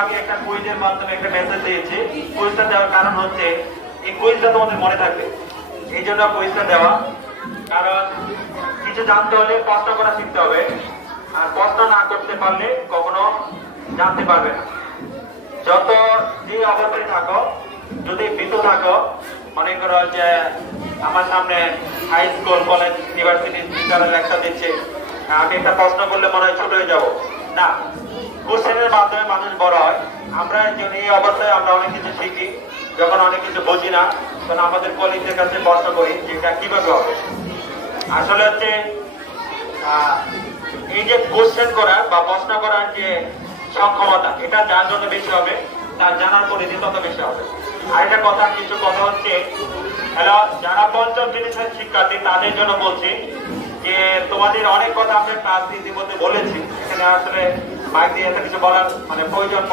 আগে একটা কুইজের মাধ্যমে একটা মেসেজ দিয়েছি। কুইজটা দেওয়ার কারণ হচ্ছে এই কুইজটা তোমাদের মনে থাকবে, এই জন্য কুইজটা দেওয়া। কারণ কিছু জানতে হলে প্রশ্ন করা শিখতে হবে, আর প্রশ্ন না করতে পারলে কখনো জানতে পারবে না। যত যে অবস্থায় থাকো, যদি ভীত থাকো, মনে করো যে আমার সামনে হাই স্কুল, কলেজ, ইউনিভার্সিটি টিচাররা লেকচার দিচ্ছে, আমি একটা প্রশ্ন করলে মনে হয় ছোট হয়ে যাবো। না, কোশ্চেনের মাধ্যমে মানুষ বড় হয়। আমরা এই অবস্থায় আমরা অনেক কিছু শিখি। যখন অনেক কিছু বুঝি না, তখন আমাদের কলিগদের কাছে প্রশ্ন করি যে এটা কিভাবে হবে। আসলে হচ্ছে এই যে কোশ্চেন করার বা প্রশ্ন করার যে সক্ষমতা, এটা যার জন্য বেশি হবে, তার জানার পরিধি তত বেশি হবে। আর একটা কথা, কিছু কথা হচ্ছে, হ্যালো, যারা পঞ্চম শ্রেণীর শিক্ষার্থী তাদের জন্য বলছি যে তোমাদের অনেক কথা আমরা ক্লাস ইতিমধ্যে বলেছি, এখানে আসলে মাইক দিয়ে একটা কিছু বলার প্রয়োজন।